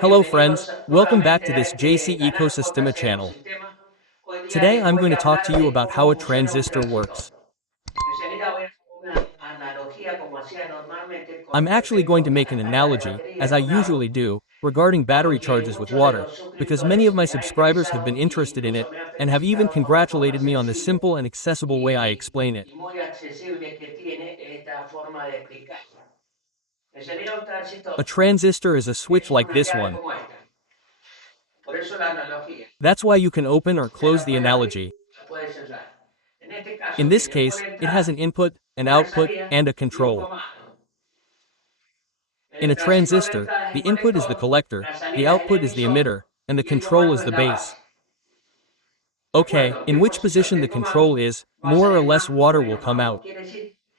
Hello friends, welcome back to this JC Ecosystema channel. Today I'm going to talk to you about how a transistor works. I'm actually going to make an analogy, as I usually do, regarding battery charges with water, because many of my subscribers have been interested in it, and have even congratulated me on the simple and accessible way I explain it. A transistor is a switch like this one. That's why you can open or close the analogy. In this case, it has an input, an output, and a control. In a transistor, the input is the collector, the output is the emitter, and the control is the base. Okay, in which position the control is, more or less water will come out.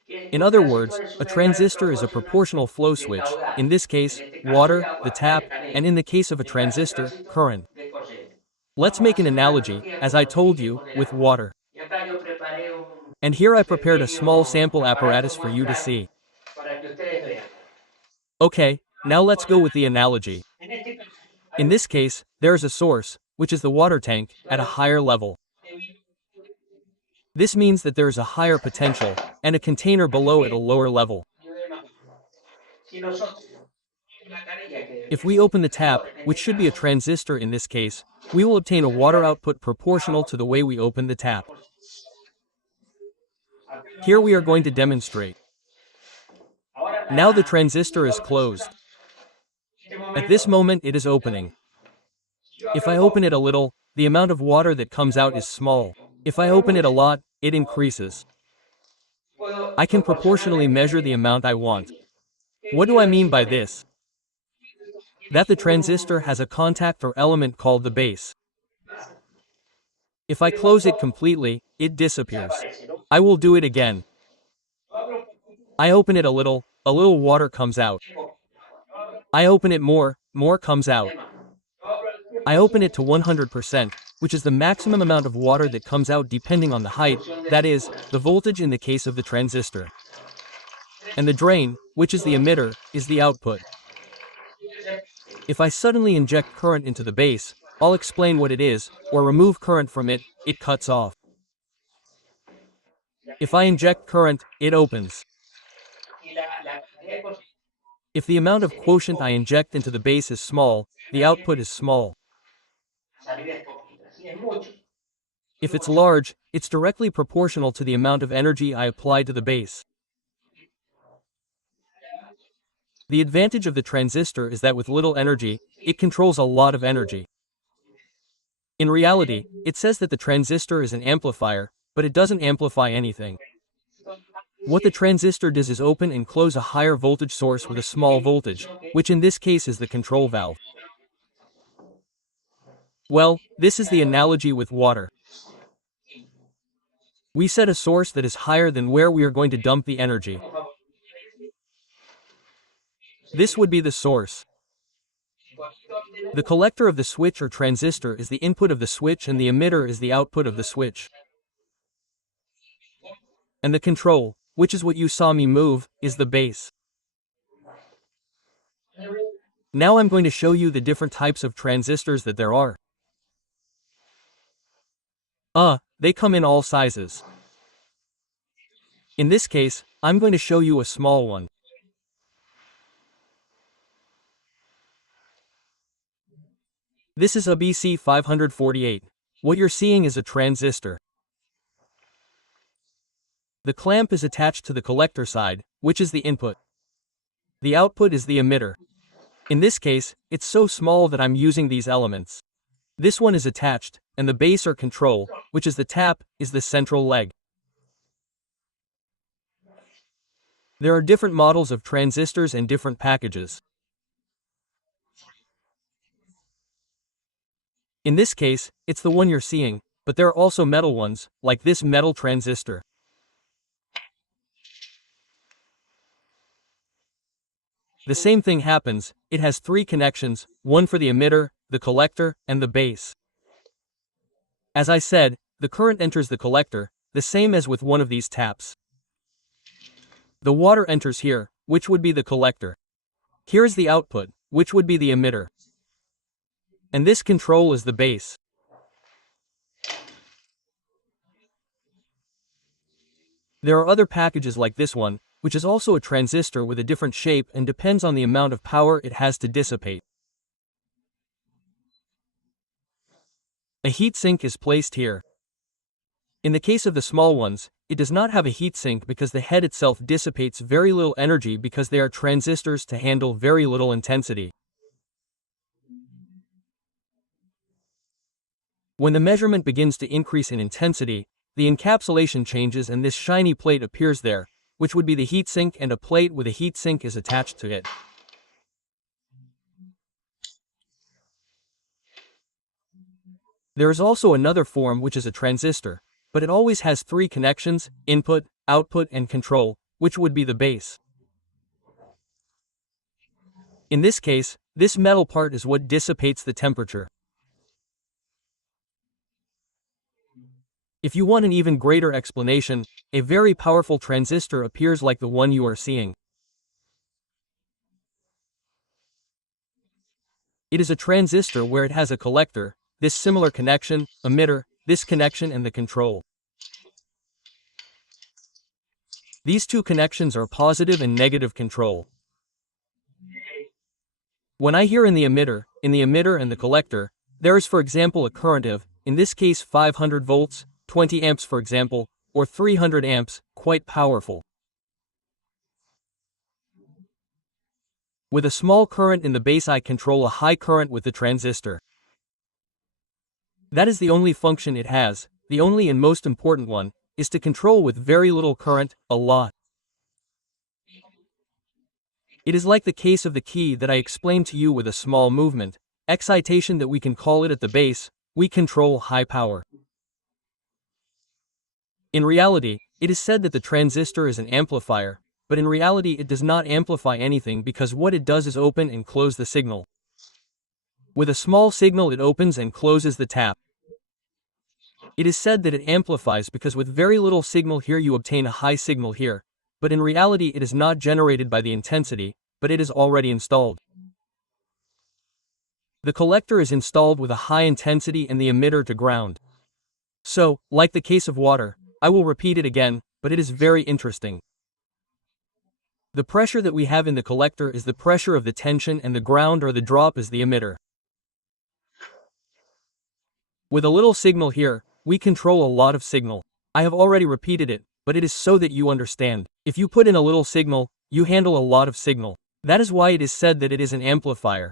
In other words, a transistor is a proportional flow switch, in this case, water, the tap, and in the case of a transistor, current. Let's make an analogy, as I told you, with water. And here I prepared a small sample apparatus for you to see. Okay, now let's go with the analogy. In this case, there is a source, which is the water tank, at a higher level. This means that there is a higher potential, and a container below at a lower level. If we open the tap, which should be a transistor in this case, we will obtain a water output proportional to the way we open the tap. Here we are going to demonstrate. Now the transistor is closed. At this moment it is opening. If I open it a little, the amount of water that comes out is small. If I open it a lot, it increases. I can proportionally measure the amount I want. What do I mean by this? That the transistor has a contact or element called the base. If I close it completely, it disappears. I will do it again. I open it a little water comes out. I open it more comes out. I open it to 100%, which is the maximum amount of water that comes out depending on the height, that is, the voltage in the case of the transistor. And the drain, which is the emitter, is the output. If I suddenly inject current into the base, I'll explain what it is, or remove current from it, it cuts off. If I inject current, it opens. If the amount of quotient I inject into the base is small, the output is small. If it's large, it's directly proportional to the amount of energy I apply to the base. The advantage of the transistor is that with little energy, it controls a lot of energy. In reality, it says that the transistor is an amplifier, but it doesn't amplify anything. What the transistor does is open and close a higher voltage source with a small voltage, which in this case is the control valve. Well, this is the analogy with water. We set a source that is higher than where we are going to dump the energy. This would be the source. The collector of the switch or transistor is the input of the switch and the emitter is the output of the switch. And the control, which is what you saw me move, is the base. Now I'm going to show you the different types of transistors that there are. They come in all sizes. In this case, I'm going to show you a small one. This is a BC 548. What you're seeing is a transistor. The clamp is attached to the collector side, which is the input. The output is the emitter. In this case, it's so small that I'm using these elements. This one is attached, and the base or control, which is the tap, is the central leg. There are different models of transistors and different packages. In this case, it's the one you're seeing, but there are also metal ones, like this metal transistor. The same thing happens, it has 3 connections, one for the emitter, the collector, and the base. As I said, the current enters the collector, the same as with one of these taps. The water enters here, which would be the collector. Here is the output, which would be the emitter. And this control is the base. There are other packages like this one, which is also a transistor with a different shape and depends on the amount of power it has to dissipate. A heatsink is placed here. In the case of the small ones, it does not have a heatsink because the head itself dissipates very little energy because they are transistors to handle very little intensity. When the measurement begins to increase in intensity, the encapsulation changes and this shiny plate appears there, which would be the heatsink, and a plate with a heatsink is attached to it. There is also another form which is a transistor, but it always has three connections: input, output, and control, which would be the base. In this case, this metal part is what dissipates the temperature. If you want an even greater explanation, a very powerful transistor appears like the one you are seeing. It is a transistor where it has a collector, this similar connection, emitter, this connection, and the control. These two connections are positive and negative control. When I hear in the emitter and the collector, there is for example a current of, in this case 500 volts, 20 amps for example, or 300 amps, quite powerful. With a small current in the base I control a high current with the transistor. That is the only function it has, the only and most important one, is to control with very little current, a lot. It is like the case of the key that I explained to you with a small movement, excitation that we can call it at the base, we control high power. In reality, it is said that the transistor is an amplifier, but in reality it does not amplify anything because what it does is open and close the signal. With a small signal it opens and closes the tap. It is said that it amplifies because with very little signal here you obtain a high signal here, but in reality it is not generated by the intensity, but it is already installed. The collector is installed with a high intensity and the emitter to ground. So, like the case of water, I will repeat it again, but it is very interesting. The pressure that we have in the collector is the pressure of the tension and the ground or the drop is the emitter. With a little signal here, we control a lot of signal. I have already repeated it, but it is so that you understand. If you put in a little signal, you handle a lot of signal. That is why it is said that it is an amplifier.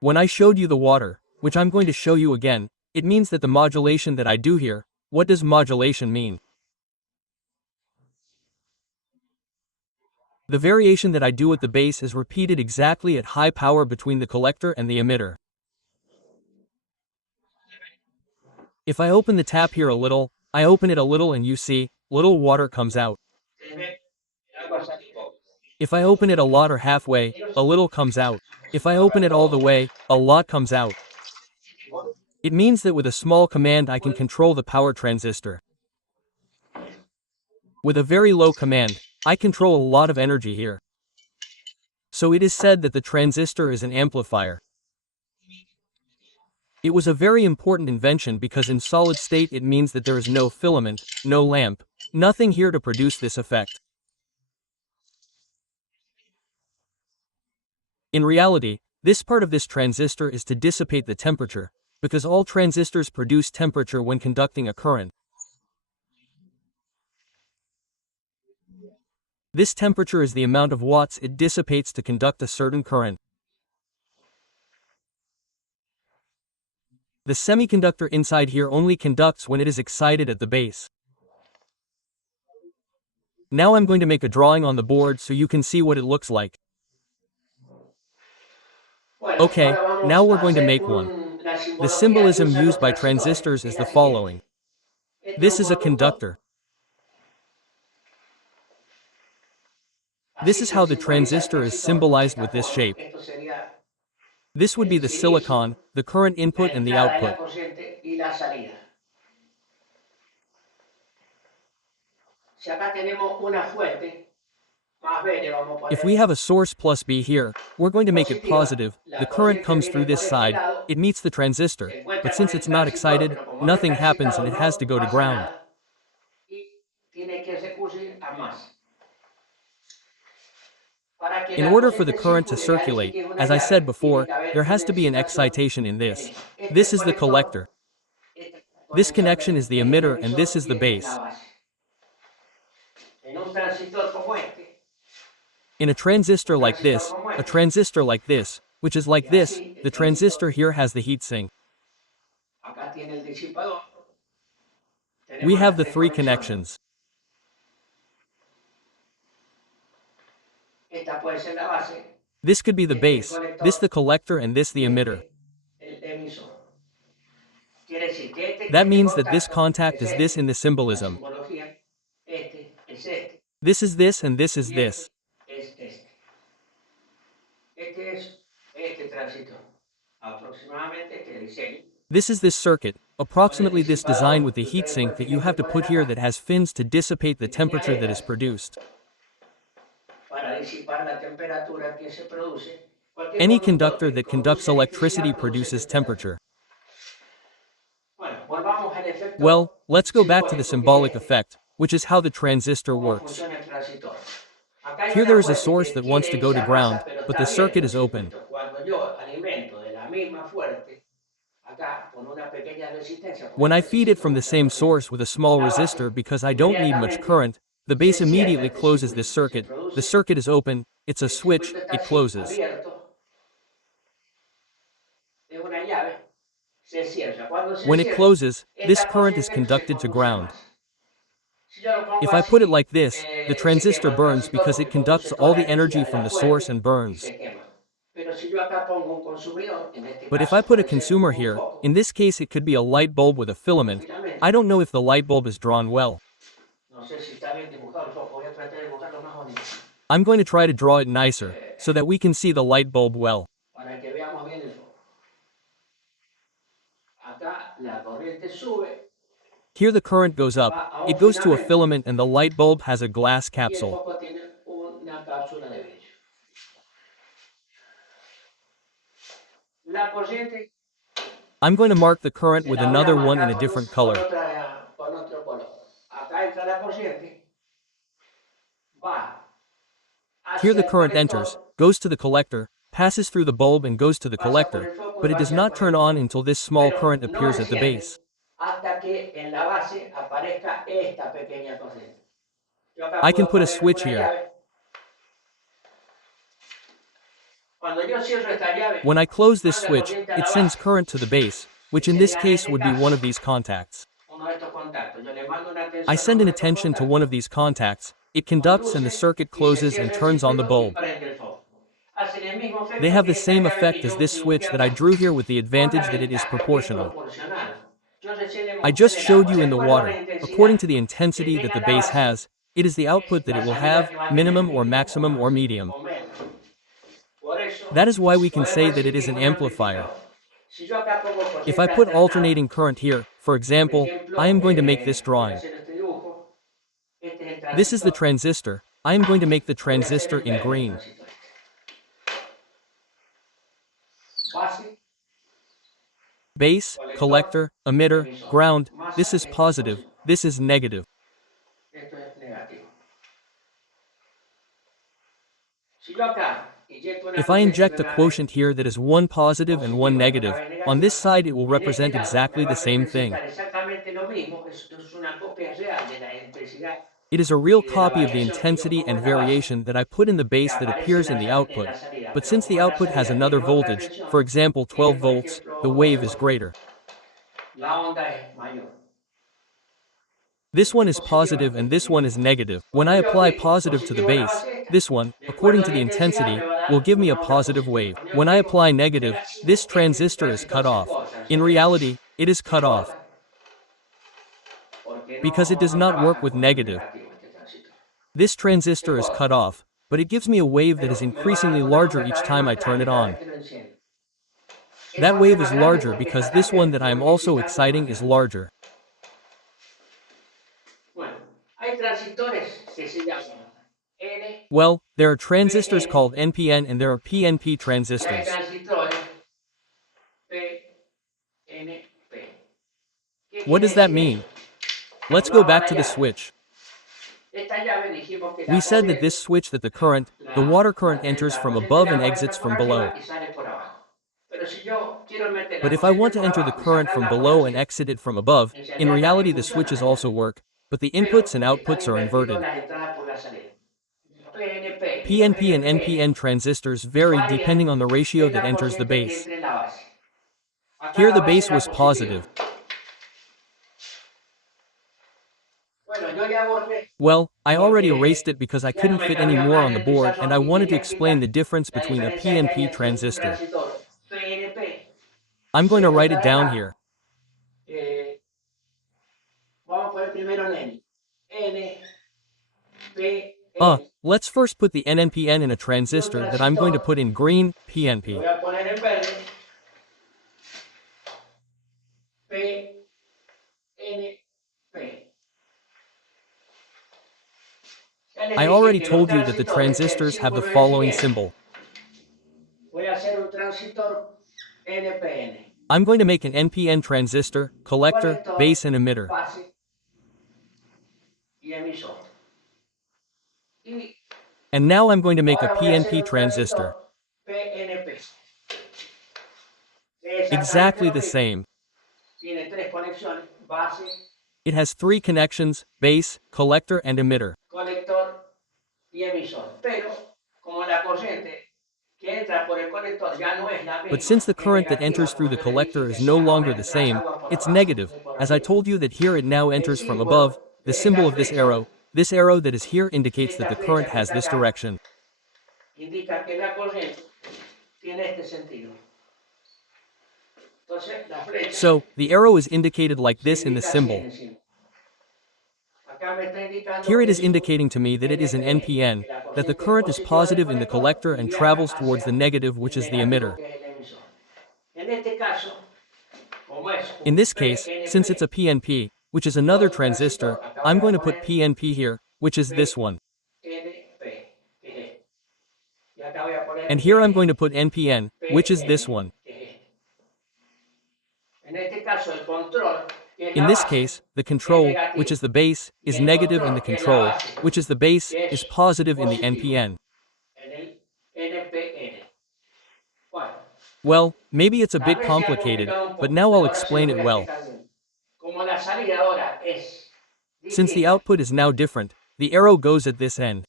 When I showed you the water, which I'm going to show you again, it means that the modulation that I do here, what does modulation mean? The variation that I do at the base is repeated exactly at high power between the collector and the emitter. If I open the tap here a little, I open it a little and you see, little water comes out. If I open it a lot or halfway, a little comes out. If I open it all the way, a lot comes out. It means that with a small command I can control the power transistor. With a very low command, I control a lot of energy here. So it is said that the transistor is an amplifier. It was a very important invention because in solid state it means that there is no filament, no lamp, nothing here to produce this effect. In reality, this part of this transistor is to dissipate the temperature, because all transistors produce temperature when conducting a current. This temperature is the amount of watts it dissipates to conduct a certain current. The semiconductor inside here only conducts when it is excited at the base. Now I'm going to make a drawing on the board so you can see what it looks like. Okay, now we're going to make one. The symbolism used by transistors is the following. This is a conductor. This is how the transistor is symbolized with this shape. This would be the silicon, the current input and the output. If we have a source plus B here, we're going to make it positive, the current comes through this side, it meets the transistor, but since it's not excited, nothing happens and it has to go to ground. In order for the current to circulate, as I said before, there has to be an excitation in this. This is the collector. This connection is the emitter and this is the base. In a transistor like this, a transistor like this, which is like this, the transistor here has the heatsink. We have the three connections. This could be the base, this the collector and this the emitter. That means that this contact is this in the symbolism. This is this and this is this. This is this circuit, approximately this design with the heatsink that you have to put here that has fins to dissipate the temperature that is produced. Any conductor that conducts electricity produces temperature. Well, let's go back to the symbolic effect, which is how the transistor works. Here there is a source that wants to go to ground, but the circuit is open. When I feed it from the same source with a small resistor because I don't need much current, the base immediately closes this circuit, the circuit is open, it's a switch, it closes. When it closes, this current is conducted to ground. If I put it like this, the transistor burns because it conducts all the energy from the source and burns. But if I put a consumer here, in this case it could be a light bulb with a filament, I don't know if the light bulb is drawn well. I'm going to try to draw it nicer, so that we can see the light bulb well. Here the current goes up, it goes to a filament and the light bulb has a glass capsule. I'm going to mark the current with another one in a different color. Here the current enters, goes to the collector, passes through the bulb and goes to the collector, but it does not turn on until this small current appears at the base. I can put a switch here. When I close this switch, it sends current to the base, which in this case would be one of these contacts. I send an attention to one of these contacts, it conducts and the circuit closes and turns on the bulb. They have the same effect as this switch that I drew here with the advantage that it is proportional. I just showed you in the water, according to the intensity that the base has, it is the output that it will have, minimum or maximum or medium. That is why we can say that it is an amplifier. If I put alternating current here, for example, I am going to make this drawing. This is the transistor, I am going to make the transistor in green. Base, collector, emitter, ground, this is positive, this is negative. If I inject a quotient here that is one positive and one negative, on this side it will represent exactly the same thing. It is a real copy of the intensity and variation that I put in the base that appears in the output, but since the output has another voltage, for example 12 volts, the wave is greater. This one is positive and this one is negative. When I apply positive to the base, this one, according to the intensity, will give me a positive wave. When I apply negative, this transistor is cut off. In reality, it is cut off because it does not work with negative. This transistor is cut off, but it gives me a wave that is increasingly larger each time I turn it on. That wave is larger because this one that I am also exciting is larger. Well, there are transistors called NPN and there are PNP y hay transistors. transistores PNP. ¿Qué What quiere does that decir eso? mean? Let's go Volvamos a back la to the llave. switch. Esta llave dijimos que We la said that this corriente, switch that the water current enters la from corriente above del and agua exits entra por from below. arriba y sale por abajo. Pero si yo quiero meter But la if I want corriente to por enter the abajo y current from sacarla por below and encima, exit it from above, en in realidad reality también the funciona switches la llave. also work, but the inputs Pero and están outputs are invertidos inverted. las entradas por la salida. PNP y PNP and PNP NPN transistors vary varían depending on the ratio en that la enters the corriente que base. entre en la base. Acá Here la the base base era was positiva. positive. Bueno, yo ya borré Well, I already erased porque it because I ya no couldn't me fit any cabía more más on en the el board and I pizarrón y wanted to quería explain explicar the difference la between a diferencia que hay PNP entre un transistor. transistor PNP, I'm going que to es write esta it de down acá. here. Vamos a poner primero en N. N, P, N. Let's first put the NNPN in a Y un transistor that I'm going to transistor put in green, lo PNP. voy a poner en verde. P, N, P. Ya les I dije already que los told you that the transistores, el transistors have the símbolo es el following siguiente. symbol. Voy a hacer un transistor NPN. I'm going to make an NPN transistor, collector, Colector, base and emitter. base y emisor. Y And now I'm going to make a ahora voy a hacer PNP un transistor. transistor PNP. Exactamente Exactly lo the mismo. same. Tiene tres conexiones, base, It has 3 connections, base, collector and emitter. colector y emisor. Pero como la corriente que entra por el colector ya no es la But misma, since the es current that enters negativa, through como the yo le dije collector que is no si longer ahora the entras same, agua por it's abajo, negative, no por as I arriba. told you that here it now El enters from above, símbolo the de esta symbol of flecha, this arrow that is here indicates that esta the current flecha que has está this acá, direction. indica que la corriente tiene este sentido. Entonces, la flecha So, the arrow is indicated like se this in the indica así en symbol. el símbolo. Acá me está indicando Here it que is es un indicating to me that it is an NPN, NPN, que la that the corriente es current is positiva del positive in the colector collector y and viaja travels towards the hacia negative, which el is the negativo emitter. que es el emisor. En este caso, como es In un this case, since it's PNP, a PNP, which is another yo transistor, transistor, acá voy I'm a going to put poner PNP here, which is this one. PNP, que es este. Y acá voy a poner And here I'm going to put NPN, NPN, which is this one. que es este. En este caso, el control, que es In la this base, case, the es control, which negativo. is the base, Y is el negative in the control, que es la control, base, which is the base, que is es positive in the positivo, NPN. en el NPN. Bueno, Well, maybe it's a tal bit vez se ha complicated, complicado un but poco, now I'll pero ahora sí lo explain voy it a well. explicar bien. Como la salida ahora es Since the distinta, output is now different, the arrow goes at this end.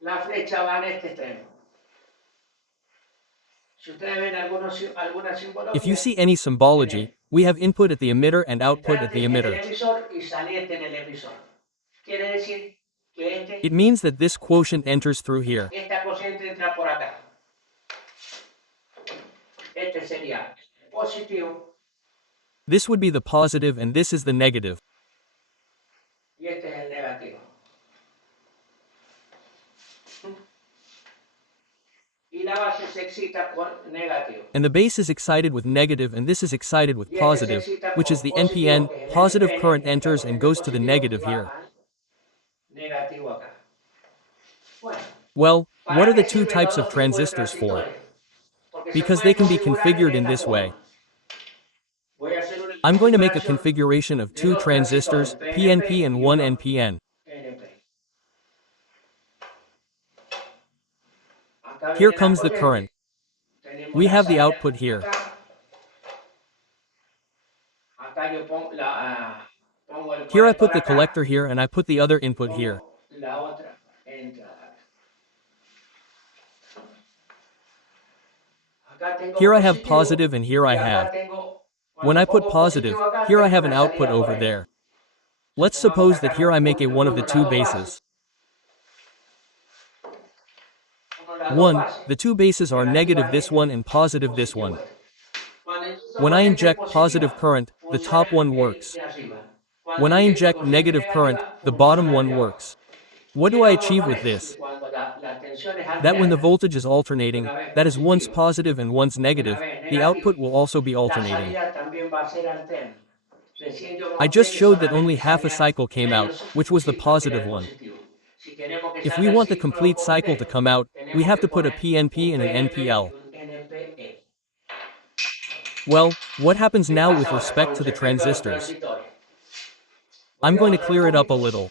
la flecha va en este extremo. Si ustedes ven alguna If you simbología, see any symbology, tiene we have input at the emitter and output at entrante the en el emitter. emisor y saliente en el emisor. Quiere decir que It means that this quotient enters through here. esta corriente entra por acá. Este sería el positivo This would be the positive and this is the negative. y este es el negativo. Y la base se excita con negativo. And the base is excited with negative and this is excited with Y este se positive, excita which is con the positivo, NPN, que es el positive NPN, current esta enters and corriente goes to the positivo y negative va here. al negativo acá. Bueno, Well, what ¿para are the qué two sirven los types of dos tipos de transistors for? transistores? Porque se Because puede they can be configurar en configured in esta this way. forma. Voy a hacer una I'm going to make a configuración configuration of de 2 dos transistores, transistors, PNP PNP and y 1 uno NPN. NP. Acá Here viene la comes the current. corriente. Tenemos We la have the salida output here. acá. Acá yo pongo el Here I conector put the acá. collector here and I put the other input here. Pongo la otra entrada. Acá tengo Here I have positivo positive and here I y acá have. tengo, When cuando I put pongo positive, positivo acá, here I tengo have una an output salida por over ahí. there. Let's Supongamos que suppose that acá here I make a one of the uno las two dos bases. bases. Uno las dos 1. bases. The two bases are Negativa negative this este, one and positive this positivo one. este. Cuando injeto When I corriente inject positive positiva, current, the top funciona one el works. de arriba. Cuando When I inyecto inject corriente negative current, negativa, the bottom funciona el one de abajo. works. What do I Quiero achieve with proponer que this? cuando la tensión es That when the alterna, voltage is alternating, una vez that is once positivo positive and once y una negative, vez the negativo, output will also be la alternating. salida también va a ser alterna. Recién yo I just mostré que showed that only solamente half a salía cycle came medio out, which was the ciclo, que era positive el one. positivo. If we want the decir todo complete cycle to completo, come out, we tenemos have que to put a poner PNP un and an PNP NPL. y un NPE. Well, what happens ¿Qué now pasa with ahora respect con to the respecto a los transistors? transistores? I'm Voy a going to ahorrar un clear it up a poquito. little.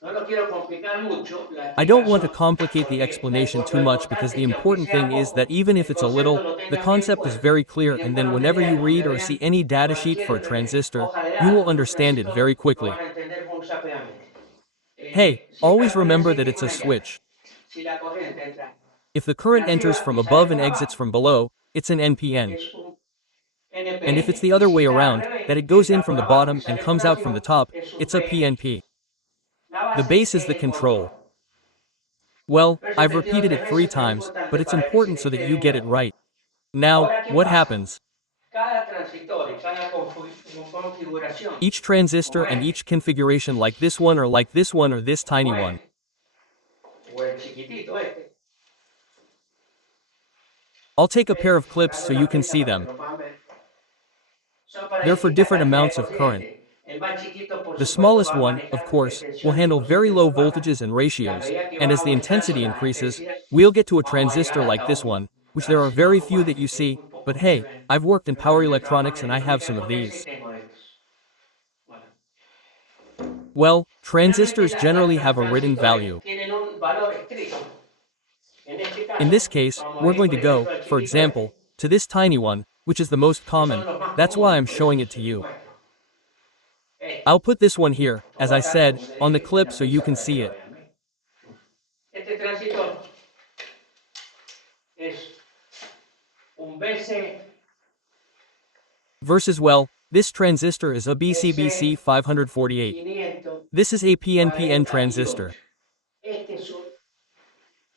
No lo quiero complicar mucho la I don't want to explicación complicate the porque explanation too lo much because importante the es que aunque important sea thing is that poco, even if el it's a concepto little, lo the tengan bien concept is puesto very y clear, and then después los whenever you teleas cuando read or see vean any data sheet for a cualquier transistor, hoja de you will datos de un understand it transistor very lo quickly. van a entender muy rápidamente. Hey, Si esta always remember corriente that que it's a con ella, switch. si la corriente entra If the de current enters arriba from y sale above and por exits abajo, from below, it's an NPN. es un And if it's NPN. the Y other si way está al around, revés, that it que goes in entra from por the abajo y bottom and sale por comes out from the arriba, top, es un it's a PNP. PNP. La The base base is the es el control. control. Well, Lo he I've repetido repeated tres it 3 veces, pero es times, but importante it's para que se important le so that quede you bien get it grabado. right. Now, Ahora, ¿qué what pasa? happens? Cada transistor y cada configuración, Each como transistor and este, each configuration like this one or like this one or this tiny como one. este, o el chiquitito este, I'll take a pair este, of clips sacando so you esta can flecha see para que them. lo puedan ver, son para They're for distintas different cantidades de amounts of current. corriente. El más chiquito, por The supuesto, smallest va a one, of manejar course, will tensiones handle por very circuitos low bajas voltages and y a ratios, medida que and va as the aumentando intensity las increases, intensidades, we'll get to a vamos a transistor llegar like hasta this un one, which there are transistor very como few that este, you que es see, muy poco but que se hey, ven, I've worked in pero power de todas electronics and I maneras, la have única some of diferencia es these. que tengo estos. Bueno, Well, finalmente transistors generally have a written transistores value. tienen un valor escrito. En este In caso, this case, vamos a we're ir, going por to go, ejemplo, al for chiquito example, este, to this tiny one, which is the most que son common. los más That's why comunes, I'm por eso showing it se to los you. muestro. Este, I'll put this one here, lo as pongo I acá, said, como le on the dije, en clip la so you flecha can para que see lo it. vean. ¿Ven? Este transistor es un BC Versus well, this transistor is a BCBC 548. 548. This is a PNPN transistor. Este es un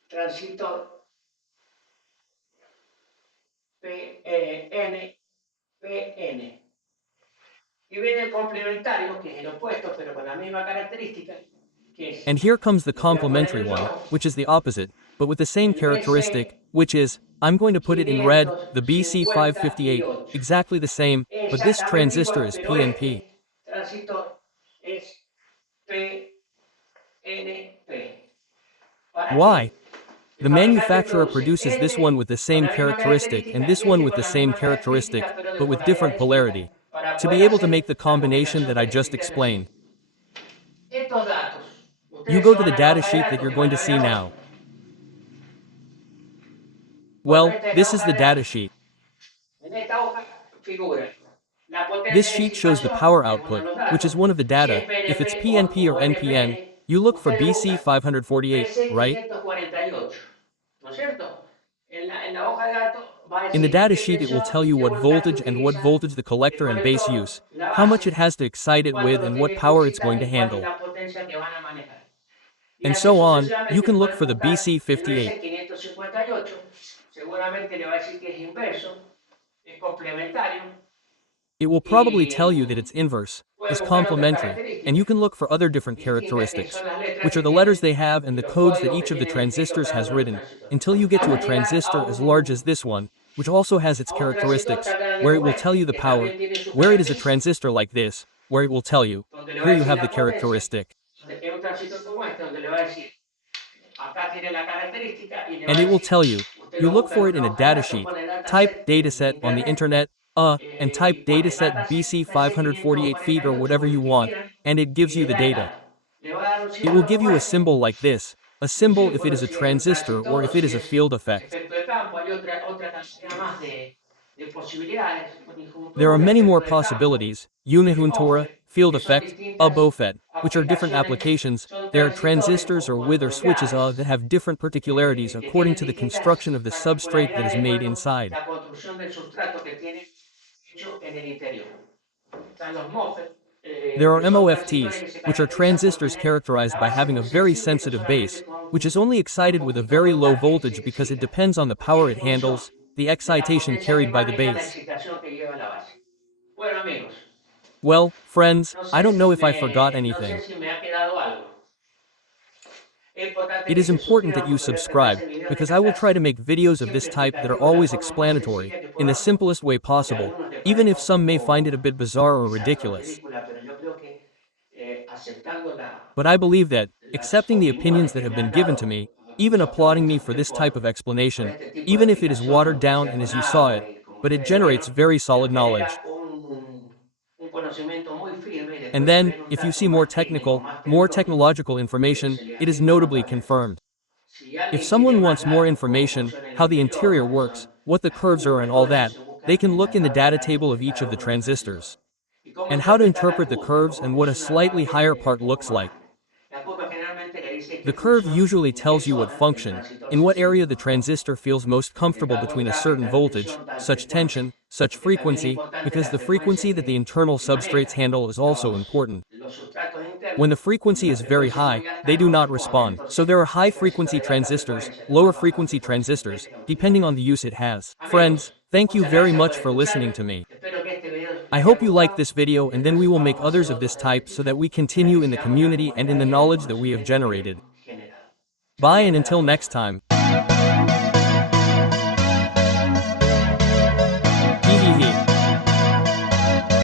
transistor NPN. Y viene el complementario, que es el opuesto, pero con la misma característica, que es And here comes the lo voy a poner complementary en one, rojo, which is the opposite, but with the same el characteristic, BC which is, I'm going to put it in red, the BC 558, 558. exactly the same, but this Exactamente transistor igual, is pero PNP. este transistor es PNP. ¿Para Why? qué? El The fabricante manufacturer produce produces this one with the con same la misma characteristic and característica this y one este with con the la same misma characteristic, característica, pero de but with forma different distinta, polarity, para to poder be able to hacer make the la combination combinación that que I les just estoy haciendo. explained. Estos datos, You ustedes go se to van the a la data hoja de sheet that datos you're que going van to a ver see ahora. now. Bueno, Well, esta es la this is hoja the de data datos. sheet. En esta hoja figura la This potencia de sheet shows the disipación, power que es uno de output, los which is datos. one of the Si data. es If it's PNP PNP or o NPN, NPN, you look for ustedes BC buscan 548, right? BC548, ¿no es cierto? En la hoja de datos va a In the decir data qué sheet, it will tensión tell y you qué what voltaje voltage and what utiliza voltage the el collector and base colector, use, la how much it base, has to excite it cuánto with, lo and what tiene que power it's excitar going to y cuál es handle. la potencia que van a manejar. Y And así so on, you sucesivamente can look pueden for the buscar el BC58. BC558, seguramente le va a decir que es inverso, es complementario, It will probably y tell you that it's inverse, pueden is buscar otras complementary, and you características can look for other different distintas que characteristics, son las letras which que are the letters tienen they have and y the los codes that códigos que each of the tienen escrito transistors cada has uno de los written, transistores. until you get to a Hasta llegar transistor as large as this one, which also has its a un transistor characteristics, tan grande where it como will tell you este, the que power, también tiene sus where it is a características, transistor like this, where it will tell you, donde le va here a you decir have the la potencia, characteristic, donde tiene un transistor como este, donde le va a decir, acá tiene la característica y le va and a it will decir, tell you. usted You lo look busca en for it in una a hoja de data datos, sheet. pone Type dataset en dataset on the internet, internet, and type y pone dataset BC dataset 548 feet or 548 whatever o el you que want, quieran, and it gives y you le the da el data. dato. Le va a dar un It will símbolo give como you a este, symbol like this, a un symbol if it símbolo is a si es un transistor or transistor o if it si is a es field effect. efecto de campo. Hay otra cantidad más de posibilidades, There are conjuntura, many more efecto de campo, possibilities, unijuntura, MOSFET, field que son effect, a distintas BOFET, which are different aplicaciones, applications. son There are transistores transistors or with or switches colloquiales, that have different particularities que according tienen to the distintas construction of the substrate that is particularidades de made acuerdo inside. a la construcción del sustrato que tiene hecho en el interior. Están los MOSFET, There are que son transistores MOFTs, que se which are caracterizan por transistors tener characterized la by base having a muy very sensible, que sensitive solamente base, con which is only un excited with a poquito very low voltaje se voltage because it excita, depends on the porque power es it en función handles, the de la excitation potencia que carried by the maneja, la base. excitación que lleva la base. Bueno, amigos, Well, friends, no I sé don't know si if I forgot me, no sé anything. si me ha quedado algo. Es importante It que is se important that suscriban you porque voy a tratar de subscribe, hacer videos de because esta I will clase try to make videos of this siempre type that are explicativos de la always forma más explanatory, sencilla que in the podamos, simplest way aunque a possible, algunos les even if parezca un some may find it a poco bit bizarre or quizás ridiculous. ridícula, pero yo creo que aceptando But I believe that, accepting the opinions that have been given to me, even applauding me for this type of explanation, even if it is watered down and as you saw it, but it generates very solid knowledge. un conocimiento muy firme y And después te then, ven un if you dato see more más técnico, technical, más more tecnológico, technological information, se le it is asigna más notably valor. confirmed. Si If alguien quiere someone más wants more datos, cómo information, funciona el how the interior, interior cuáles works, son what the las curves are curvas, and todo all eso that, se busca they can en look la in the tabla data análisis table of de each of cada the uno de los transistores. transistors. Y cómo And how to interpretar las interpret the curvas, curves cómo and what a funciona cada slightly higher gente un part poco looks like. más. La curva generalmente le dice The qué curve función, usually en qué tells you what zona el function, transistor in se what area siente the mejor. transistor feels most En comfortable tal between a voltaje, certain tal voltage, presión, tal such frecuencia. tension, such Porque también es frequency, importante because la the frecuencia frequency that the internal que substrates maneja. handle is also important. Los sustratos internos, When the cuando frequency la is very frecuencia es high, muy alta, they do no not responde. respond, so Entonces, there are high el transistor frequency de alta transistors, frecuencia, de lower más baja frequency frecuencia, transistors, depende de la depending utilidad. on the use it has. Friends, Amigos, thank you muchas very gracias por much for listening escucharme. to me. Espero que este video I les haya hope you like gustado this video y and then después we will make vamos a hacer others of otros this de este type so that tipo we para continue que in the sigamos community and in the ampliando el knowledge that we have conocimiento que generated. hemos generado. Bye Y and hasta la until next próxima. time.